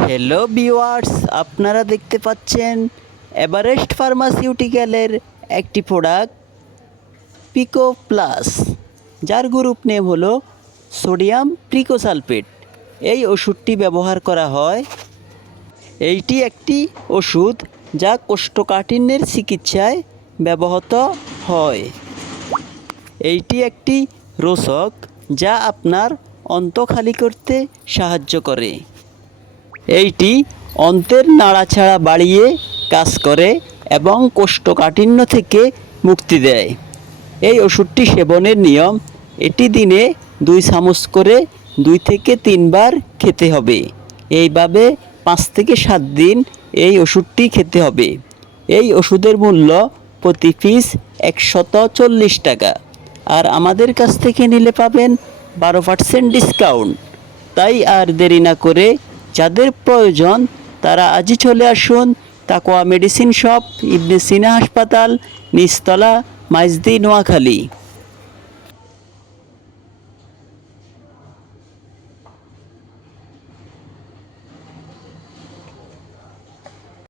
Hello viewers, আপনারা দেখতে পাচ্ছেন এভারেস্ট ফার্মাসিউটিক্যালের একটি প্রোডাক্ট পিকো প্লাস, যার গ্রুপ নেম হলো সোডিয়াম ট্রিকোসালফেট। এই ওষুধটি ব্যবহার করা হয়। এইটি একটি ওষুধ যা কোষ্ঠকাঠিন্যের চিকিৎসায় ব্যবহৃত হয়। এইটি একটি রোচক যা আপনার অন্ত খালি করতে সাহায্য করে। এইটি অন্ত্রের নাড়াচাড়া বাড়িয়ে কাজ করে এবং কোষ্ঠকাঠিন্য থেকে মুক্তি দেয়। এই ওষুধটি সেবনের নিয়ম: এটি দিনে 2 চামচ করে 2 থেকে 3 বার খেতে হবে। এইভাবে 5 থেকে 7 দিন এই ওষুধটি খেতে হবে। এই ওষুধের মূল্য প্রতি পিস 140 টাকা, আর আমাদের কাছ থেকে নিলে পাবেন 12% ডিসকাউন্ট। তাই আর দেরি না করে যাদের প্রয়োজন তারা আজই চলে আসুন তাকওয়া মেডিসিন শপ, ইবনে সিনা হাসপাতাল, নিচতলা, মাইজদি, নোয়াখালী।